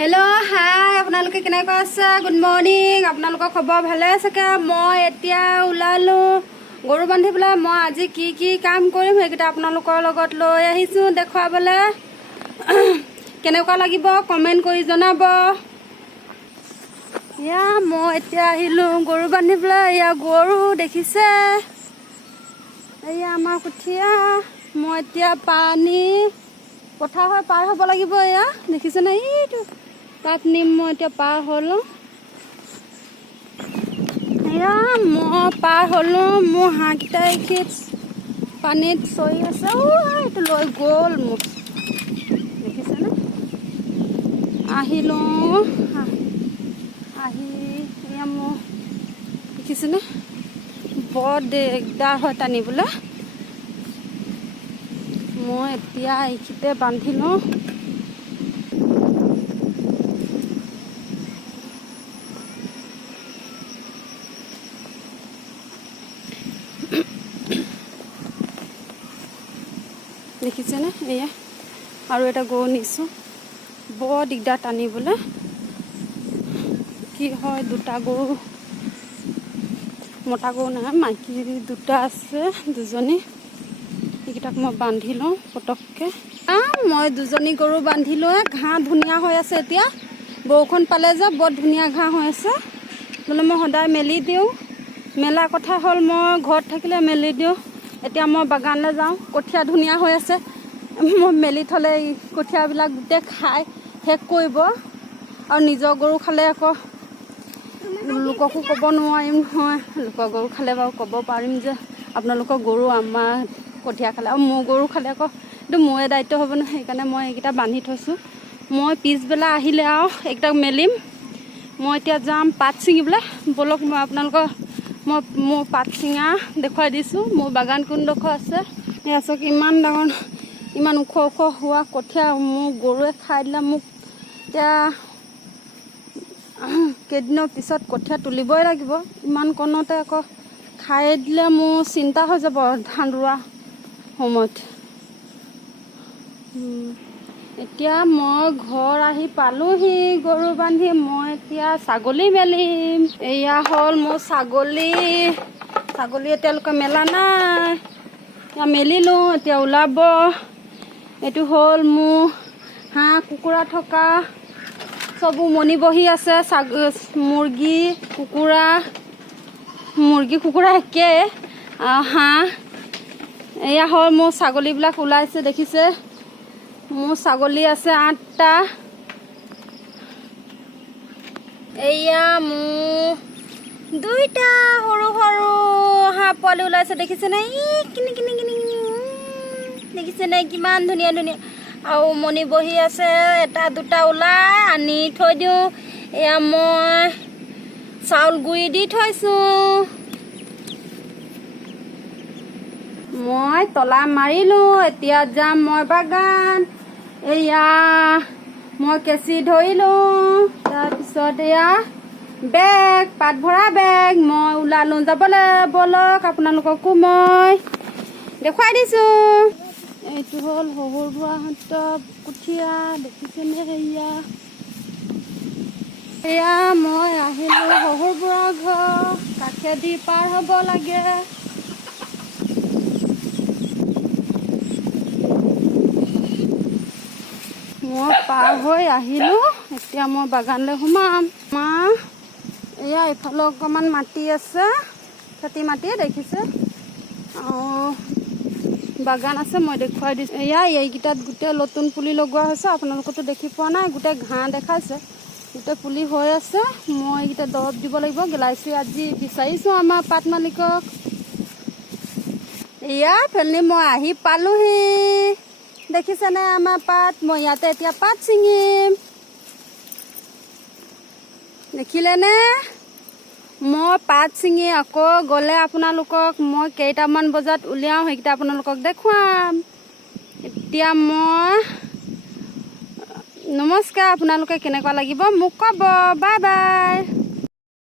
hello hi আপোনালোকে কেনেকৈ আছে গুড মৰ্নিং আপোনালোকৰ খবৰ ভালে আছে কে মই এতিয়া ওলালো গৰু বান্ধিবলৈ মই আজি কি কাম কৰিম সেইকেইটা আপোনালোকৰ লগত লৈ আহিছো দেখুৱাবলৈ কেনেকুৱা লাগিব কমেন্ট কৰি জনাব ইয়া মই এতিয়া আহিলো গৰু বান্ধিবলৈ ইয়া গৰু দেখিছে এয়া আমাৰ কুঠিয়া মই এতিয়া পানী পথাৰ হৈ পাৰ হ'ব লাগিব এয়া দেখিছে না এইটো তাত নিম মই এতিয়া পাৰ হ'লো এয়া মই পাৰ হ'লো মোৰ হাঁহকেইটাই পানীত চৰি আছে এইটো লৈ গ'ল মোক দেখিছেনে আহিলো আহি এয়া মোৰ দেখিছেনে বৰ দিগদাৰ হয় টানিবলৈ মই এতিয়া এইখিতে বান্ধি লওঁ দেখিছেনে এয়া আৰু এটা গৰু নিছোঁ বৰ দিগদাৰ টানিবলৈ কি হয় দুটা গৰু মতা গৰু নাই মাইকী দুটা আছে দুজনী এইকেইটাক মই বান্ধি লওঁ পটককৈ মই দুজনী গৰু বান্ধি লৈ ঘাঁহ ধুনীয়া হৈ আছে এতিয়া বৰষুণ পালে যে বৰ ধুনীয়া ঘাঁহ হৈ আছে বোলে মই সদায় মেলি দিওঁ মেলা কথা হ'ল মই ঘৰত থাকিলে মেলি দিওঁ এতিয়া মই বাগানলৈ যাওঁ কঠীয়া ধুনীয়া হৈ আছে মই মেলি থ'লে কঠীয়াবিলাক গোটেই খাই শেষ কৰিব আৰু নিজৰ গৰু খালে আকৌ লোককো ক'ব নোৱাৰিম নহয় লোকৰ গৰু খালে বাৰু ক'ব পাৰিম যে আপোনালোকৰ গৰু আমাৰ কঠীয়া খালে আৰু মোৰ গৰু খালে আকৌ এইটো মোৰে দায়িত্ব হ'ব নহয় সেইকাৰণে মই এইকেইটা বান্ধি থৈছোঁ মই পিছবেলা আহিলে আৰু এইকেইটাক মেলিম মই এতিয়া যাম পাত ছিঙিবলৈ ব'লক মই আপোনালোকৰ মোৰ পাত ছিঙা দেখুৱাই দিছোঁ মোৰ বাগান কোনডোখৰ আছে এয়া চাওক ইমান ডাঙৰ ইমান ওখ হোৱা কঠীয়া মোৰ গৰুৱে খাই দিলে মোক এতিয়া কেইদিনৰ পিছত কঠীয়া তুলিবই লাগিব ইমান কণতে আকৌ খাই দিলে মোৰ চিন্তা হৈ যাব ধান ৰোৱা সময়ত এতিয়া মই ঘৰ আহি পালোহি গৰু বান্ধি মই এতিয়া ছাগলী মেলিম এয়া হ'ল মোৰ ছাগলী এতিয়ালৈকে মেলা নাই এতিয়া মেলিলোঁ এতিয়া ওলাব এইটো হ'ল মোৰ হাঁহ কুকুৰা থকা চব উমনি বহি আছে মুৰ্গী কুকুৰা একে হাঁহ এয়া হ'ল মোৰ ছাগলীবিলাক ওলাইছে দেখিছে মোৰ ছাগলী আছে 8টা এয়া মোৰ 2টা সৰু হাঁহ পোৱালি ওলাইছে দেখিছেনে কিনি দেখিছেনে কিমান ধুনীয়া আৰু উমনি বহি আছে 1-2টা ওলাই আনি থৈ দিওঁ এয়া মই চাউল গুড়ি দি থৈছোঁ মই তলা মাৰিলোঁ এতিয়া যাম মই বাগান এয়া মই কেঁচি ধৰিলোঁ তাৰপিছত এয়া বেগ পাত ভৰা বেগ মই ওলালোঁ যাবলৈ ব'লক আপোনালোককো মই দেখুৱাই দিছোঁ এইটো হ'ল শহুৰ বুঢ়াহঁতৰ কুঠিয়া দেখিছেনে এয়া মই আহিলোঁ শহুৰ বুঢ়াৰ ঘৰ কাষেদি পাৰ হ'ব লাগে মই পাৰ হৈ আহিলোঁ এতিয়া মই বাগানলৈ সোমাম এয়া এইফালে অকণমান মাটি আছে খেতি মাটি দেখিছে বাগান আছে মই দেখুৱাই দিছোঁ এয়া এইকেইটাত গোটেই নতুন পুলি লগোৱা হৈছে আপোনালোকেতো দেখি পোৱা নাই গোটেই ঘাঁহ দেখাইছে গোটেই পুলি হৈ আছে মই এইকেইটা দৰৱ দিব লাগিব গেলাইচি আজি বিচাৰিছোঁ আমাৰ পাত মালিকক এয়া ফেলনি মই আহি পালোহি দেখিছেনে আমাৰ পাত মই ইয়াতে এতিয়া পাত ছিঙিম দেখিলেনে মই পাত ছিঙি আকৌ গ'লে আপোনালোকক মই কেইটামান বজাত উলিয়াওঁ সেইকেইটা আপোনালোকক দেখুৱাম এতিয়া মই নমস্কাৰ আপোনালোকে কেনেকুৱা লাগিব মোক ক'ব বাই